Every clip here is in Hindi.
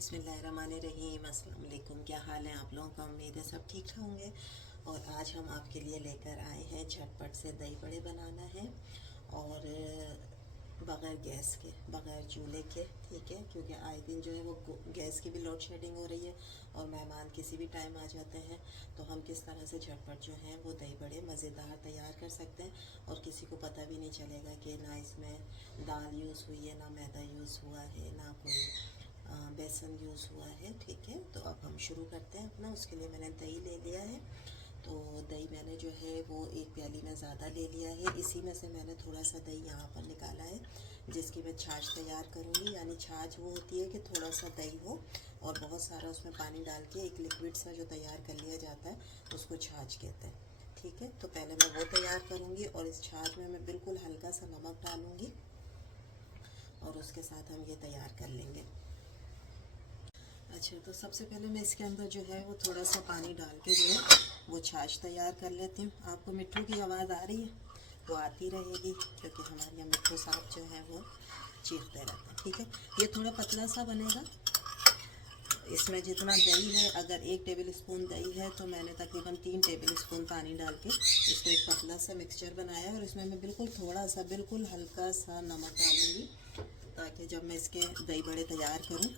बिस्मिल्लाहिर्रहमानिर्रहीम। अस्सलाम वालेकुम। क्या हाल है आप लोगों का? उम्मीद है सब ठीक होंगे। और आज हम आपके लिए लेकर आए हैं झटपट से दही बड़े बनाना है, और बग़ैर गैस के, बग़ैर चूल्हे के। ठीक है, क्योंकि आए दिन जो है वो गैस की भी लोड शेडिंग हो रही है और मेहमान किसी भी टाइम आ जाते हैं, तो हम किस तरह से झटपट जो है वो दही बड़े मज़ेदार तैयार कर सकते हैं और किसी को पता भी नहीं चलेगा कि ना इसमें दाल यूज़ हुई है, ना मैदा यूज़ हुआ है, ना कोई बेसन यूज़ हुआ है। ठीक है, तो अब हम शुरू करते हैं अपना। उसके लिए मैंने दही ले लिया है। तो दही मैंने जो है वो एक प्याली में ज़्यादा ले लिया है। इसी में से मैंने थोड़ा सा दही यहाँ पर निकाला है, जिसकी मैं छाछ तैयार करूँगी। यानी छाछ वो होती है कि थोड़ा सा दही हो और बहुत सारा उसमें पानी डाल के एक लिक्विड सा जो तैयार कर लिया जाता है, उसको छाछ कहते हैं। ठीक है, तो पहले मैं वो तैयार करूँगी और इस छाछ में मैं बिल्कुल हल्का सा नमक डालूँगी और उसके साथ हम ये तैयार कर लेंगे। अच्छा, तो सबसे पहले मैं इसके अंदर जो है वो थोड़ा सा पानी डाल के जो है वो छाछ तैयार कर लेती हूँ। आपको मिट्ठू की आवाज़ आ रही है? वो आती रहेगी, क्योंकि हमारे यहाँ मिट्ठू साहब जो है वो चीखते रहते हैं। ठीक है, ये थोड़ा पतला सा बनेगा। इसमें जितना दही है, अगर 1 टेबल स्पून दही है तो मैंने तकरीबन 3 टेबल स्पून पानी डाल के इसको एक पतला सा मिक्सचर बनाया। और इसमें मैं बिल्कुल थोड़ा सा, बिल्कुल हल्का सा नमक डालूँगी, ताकि जब मैं इसके दही बड़े तैयार करूँ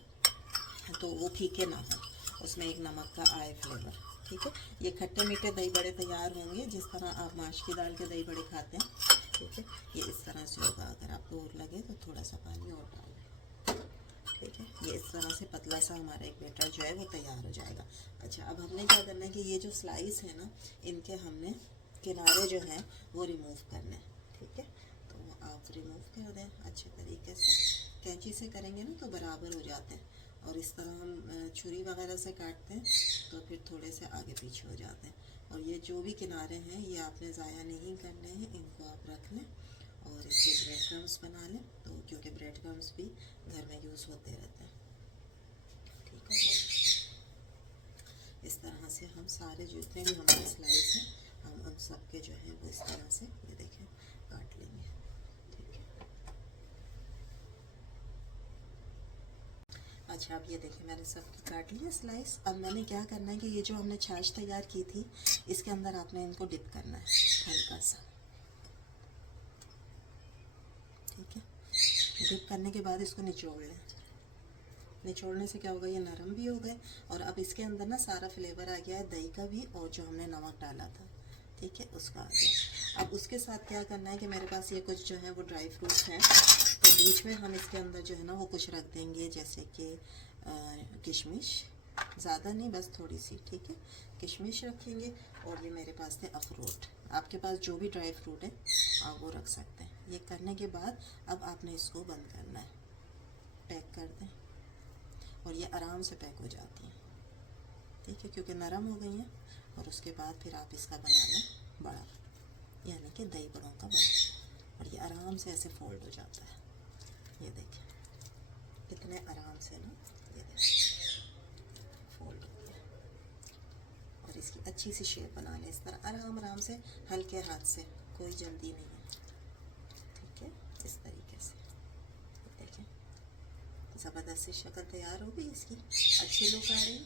तो वो फीके ना हो, उसमें एक नमक का आए फ्लेवर। ठीक है, ये खट्टे मीठे दही बड़े तैयार होंगे जिस तरह आप माश की दाल के दही बड़े खाते हैं। ठीक है, ये इस तरह से होगा। अगर आपको और लगे तो थोड़ा सा पानी और डाल दें। ठीक है, ये इस तरह से पतला सा हमारा एक बैटर जो है वो तैयार हो जाएगा। अच्छा, अब हमने क्या करना है कि ये जो स्लाइस है ना, इनके हमने किनारे जो हैं वो रिमूव करने हैं। ठीक है, तो आप रिमूव कर दें अच्छे तरीके से। कैंची से करेंगे ना तो बराबर हो जाते हैं, और इस तरह हम छुरी वगैरह से काटते हैं तो फिर थोड़े से आगे पीछे हो जाते हैं। और ये जो भी किनारे हैं ये आपने ज़ाया नहीं करने हैं, इनको आप रख लें और इसके ब्रेड क्रम्स बना लें। तो क्योंकि ब्रेड क्रम्स भी घर में यूज़ होते रहते हैं। ठीक है, इस तरह से हम सारे जितने भी हमारे स्लाइस हैं, हम उन सब के जो है वो इस तरह से, ये देखें, काट लेंगे। ठीक है, अच्छा, अब ये देखिए मैंने सब काट लिया स्लाइस। अब मैंने क्या करना है कि ये जो हमने छाछ तैयार की थी, इसके अंदर आपने इनको डिप करना है हल्का सा। ठीक है, डिप करने के बाद इसको निचोड़ लें। निचोड़ने से क्या होगा, ये नरम भी हो गए और अब इसके अंदर ना सारा फ्लेवर आ गया है दही का भी, और जो हमने नमक डाला था, ठीक है, उसका आ गया। अब उसके साथ क्या करना है कि मेरे पास ये कुछ जो है वो ड्राई फ्रूट्स हैं, तो बीच में हम इसके अंदर जो है ना वो कुछ रख देंगे, जैसे कि किशमिश, ज़्यादा नहीं, बस थोड़ी सी। ठीक है, किशमिश रखेंगे। और ये मेरे पास थे अखरोट। आपके पास जो भी ड्राई फ्रूट है आप वो रख सकते हैं। ये करने के बाद अब आपने इसको बंद करना है, पैक कर दें, और ये आराम से पैक हो जाती हैं। ठीक है, क्योंकि नरम हो गई हैं। और उसके बाद फिर आप इसका बना लें बड़ा, यानी कि दही बड़ों का बड़ा, और ये आराम से ऐसे फोल्ड हो जाता है। ये देखें कितने आराम से ना, ये देखें फोल्ड हो गया। और इसकी अच्छी सी शेप बना लें इस तरह, आराम आराम से, हल्के हाथ से, कोई जल्दी नहीं है। ठीक है, इस तरीके से देखें, ज़बरदस्त सी शक्ल तैयार हो गई इसकी, अच्छी लुक आ रही है।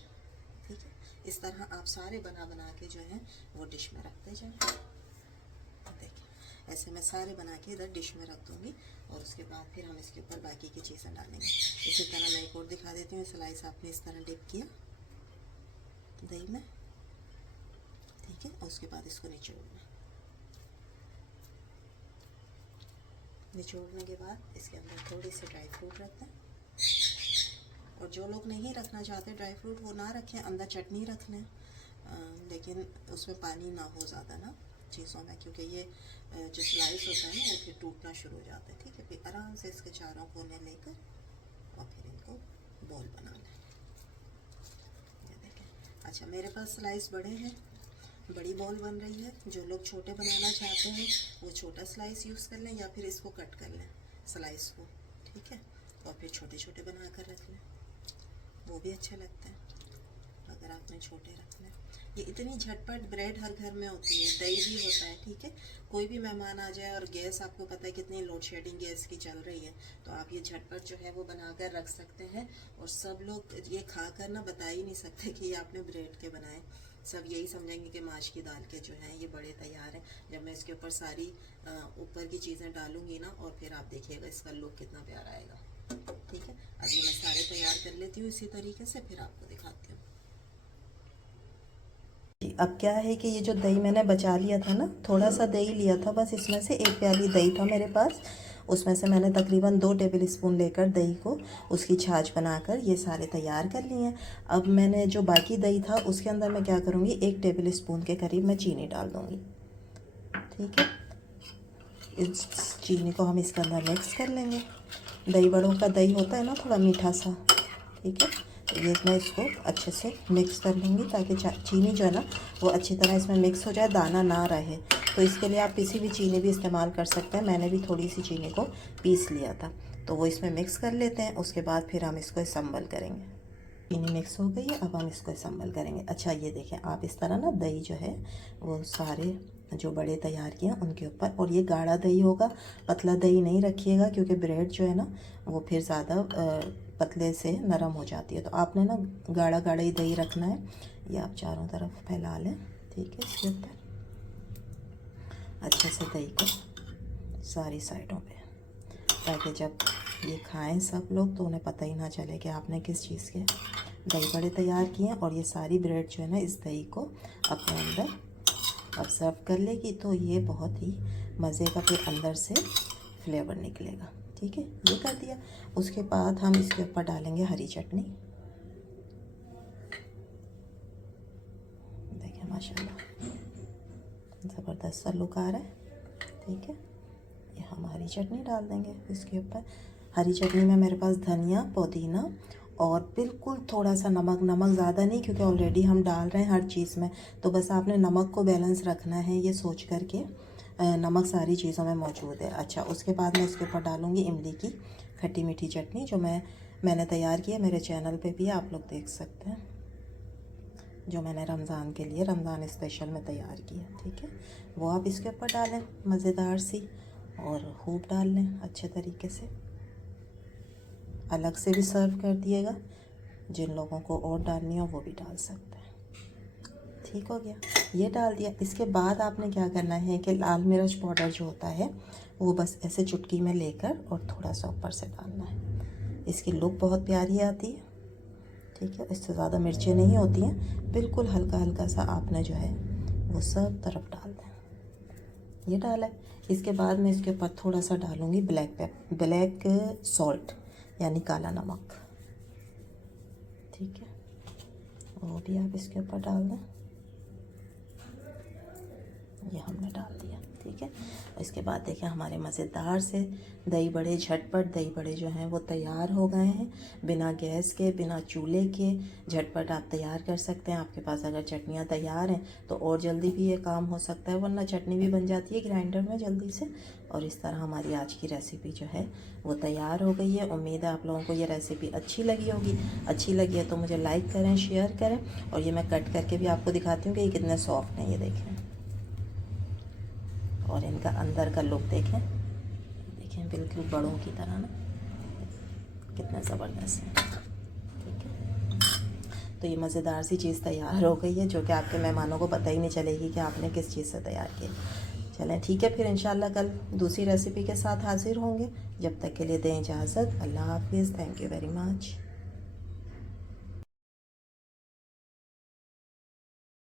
ठीक है, इस तरह आप सारे बना बना के जो है वो डिश में रखते जाएं। देखिए, ऐसे मैं सारे बना के इधर डिश में रख दूँगी, और उसके बाद फिर हम इसके ऊपर बाकी की चीज़ें डालेंगे। इसी तरह मैं एक और दिखा देती हूँ। स्लाइस आपने इस तरह डिप किया दही में, ठीक है, और उसके बाद इसको निचोड़ना। निचोड़ने के बाद इसके अंदर थोड़ी सी ड्राई फ्रूट रखते हैं, और जो लोग नहीं रखना चाहते ड्राई फ्रूट वो ना रखें, अंदर चटनी रख लें, लेकिन उसमें पानी ना हो ज़्यादा ना चीज़ों में, क्योंकि ये जो स्लाइस होता है ना वो फिर टूटना शुरू हो जाता है। ठीक है, फिर आराम से इसके चारों कोने लेकर और फिर इनको बॉल बना लें। ये देखें। अच्छा, मेरे पास स्लाइस बड़े हैं, बड़ी बॉल बन रही है। जो लोग छोटे बनाना चाहते हैं वो छोटा स्लाइस यूज़ कर लें, या फिर इसको कट कर लें स्लाइस को। ठीक है, और फिर छोटे छोटे बना कर रख लें, वो भी अच्छे लगते हैं अगर आपने छोटे रखने। ये इतनी झटपट ब्रेड हर घर में होती है, दही भी होता है, ठीक है। कोई भी मेहमान आ जाए और गैस आपको पता है कितनी लोड शेडिंग गैस की चल रही है, तो आप ये झटपट जो है वो बनाकर रख सकते हैं। और सब लोग ये खाकर ना बता ही नहीं सकते कि ये आपने ब्रेड के बनाए। सब यही समझेंगे कि माश की दाल के जो हैं ये बड़े तैयार हैं। जब मैं इसके ऊपर सारी ऊपर की चीज़ें डालूंगी ना, और फिर आप देखिएगा इसका लुक कितना प्यारा आएगा, ठीक है। अब ये मैं सारे तैयार कर लेती हूँ इसी तरीके से, फिर आपको दिखाती हूँ। अब क्या है कि ये जो दही मैंने बचा लिया था ना, थोड़ा सा दही लिया था बस, इसमें से 1 प्याली दही था मेरे पास, उसमें से मैंने तकरीबन 2 टेबल स्पून लेकर दही को उसकी छाछ बनाकर ये सारे तैयार कर लिए हैं। अब मैंने जो बाकी दही था उसके अंदर मैं क्या करूँगी, 1 टेबल स्पून के करीब मैं चीनी डाल दूँगी, ठीक है। इस चीनी को हम इसके अंदर मिक्स कर लेंगे। दही बड़ों का दही होता है ना थोड़ा मीठा सा, ठीक है। तो ये मैं इसको अच्छे से मिक्स कर लूँगी ताकि चीनी जो है ना वो अच्छी तरह इसमें मिक्स हो जाए, दाना ना रहे। तो इसके लिए आप किसी भी चीनी भी इस्तेमाल कर सकते हैं। मैंने भी थोड़ी सी चीनी को पीस लिया था, तो वो इसमें मिक्स कर लेते हैं। उसके बाद फिर हम इसको असम्बल करेंगे। चीनी मिक्स हो गई है, अब हम इसको असम्बल करेंगे। अच्छा ये देखें आप, इस तरह ना दही जो है वो सारे जो बड़े तैयार किए हैं उनके ऊपर, और ये गाढ़ा दही होगा, पतला दही नहीं रखिएगा क्योंकि ब्रेड जो है ना वो फिर ज़्यादा पतले से नरम हो जाती है। तो आपने ना गाढ़ा गाढ़ा ही दही रखना है। ये आप चारों तरफ फैला लें, ठीक है। इसके ऊपर अच्छे से दही को सारी साइडों पे, ताकि जब ये खाएं सब लोग तो उन्हें पता ही ना चले कि आपने किस चीज़ के दही बड़े तैयार किए हैं। और ये सारी ब्रेड जो है ना इस दही को अपने अंदर ऑब्जर्व कर लेगी, तो ये बहुत ही मज़े का फिर अंदर से फ्लेवर निकलेगा, ठीक है। ये कर दिया। उसके बाद हम इसके ऊपर डालेंगे हरी चटनी। देखिए माशाल्लाह ज़बरदस्त सा लुक आ रहा है, ठीक है। ये हम हरी चटनी डाल देंगे इसके ऊपर। हरी चटनी में मेरे पास धनिया, पुदीना और बिल्कुल थोड़ा सा नमक, नमक ज़्यादा नहीं क्योंकि ऑलरेडी हम डाल रहे हैं हर चीज़ में, तो बस आपने नमक को बैलेंस रखना है ये सोच करके। नमक सारी चीज़ों में मौजूद है। अच्छा उसके बाद मैं इसके ऊपर डालूँगी इमली की खट्टी मीठी चटनी, जो मैंने तैयार की है, मेरे चैनल पे भी आप लोग देख सकते हैं, जो मैंने रमज़ान के लिए रमज़ान स्पेशल में तैयार की है, ठीक है। वो आप इसके ऊपर डालें मज़ेदार सी, और खूब डाल लें अच्छे तरीके से। अलग से भी सर्व कर दिएगा, जिन लोगों को और डालनी हो वो भी डाल सकते हैं, ठीक हो गया। ये डाल दिया। इसके बाद आपने क्या करना है कि लाल मिर्च पाउडर जो होता है वो बस ऐसे चुटकी में लेकर और थोड़ा सा ऊपर से डालना है। इसकी लुक बहुत प्यारी आती है, ठीक है। इससे ज़्यादा मिर्चें नहीं होती हैं, बिल्कुल हल्का हल्का सा आपने जो है वो सब तरफ डाल दें। ये डाला है। इसके बाद मैं इसके ऊपर थोड़ा सा डालूँगी ब्लैक सॉल्ट यानी काला नमक, ठीक है। वो भी आप इसके ऊपर डाल दें। ये हमने डाल दिया, ठीक है। इसके बाद देखिए हमारे मज़ेदार से दही बड़े, झटपट दही बड़े जो हैं वो तैयार हो गए हैं। बिना गैस के, बिना चूल्हे के झटपट आप तैयार कर सकते हैं। आपके पास अगर चटनियाँ तैयार हैं तो और जल्दी भी ये काम हो सकता है, वरना चटनी भी बन जाती है ग्राइंडर में जल्दी से। और इस तरह हमारी आज की रेसिपी जो है वो तैयार हो गई है। उम्मीद है आप लोगों को ये रेसिपी अच्छी लगी होगी। अच्छी लगी है तो मुझे लाइक करें, शेयर करें। और ये मैं कट करके भी आपको दिखाती हूँ कि ये कितने सॉफ्ट हैं, ये देखें। और इनका अंदर का लुक देखें, बिल्कुल बड़ों की तरह ना, कितना ज़बरदस्त है, ठीक है। तो ये मज़ेदार सी चीज़ तैयार हो गई है, जो कि आपके मेहमानों को पता ही नहीं चलेगी कि आपने किस चीज़ से तैयार की। चलें ठीक है, फिर इंशाल्लाह कल दूसरी रेसिपी के साथ हाजिर होंगे। जब तक के लिए दें इजाज़त। अल्लाह हाफिज़। Thank you very much.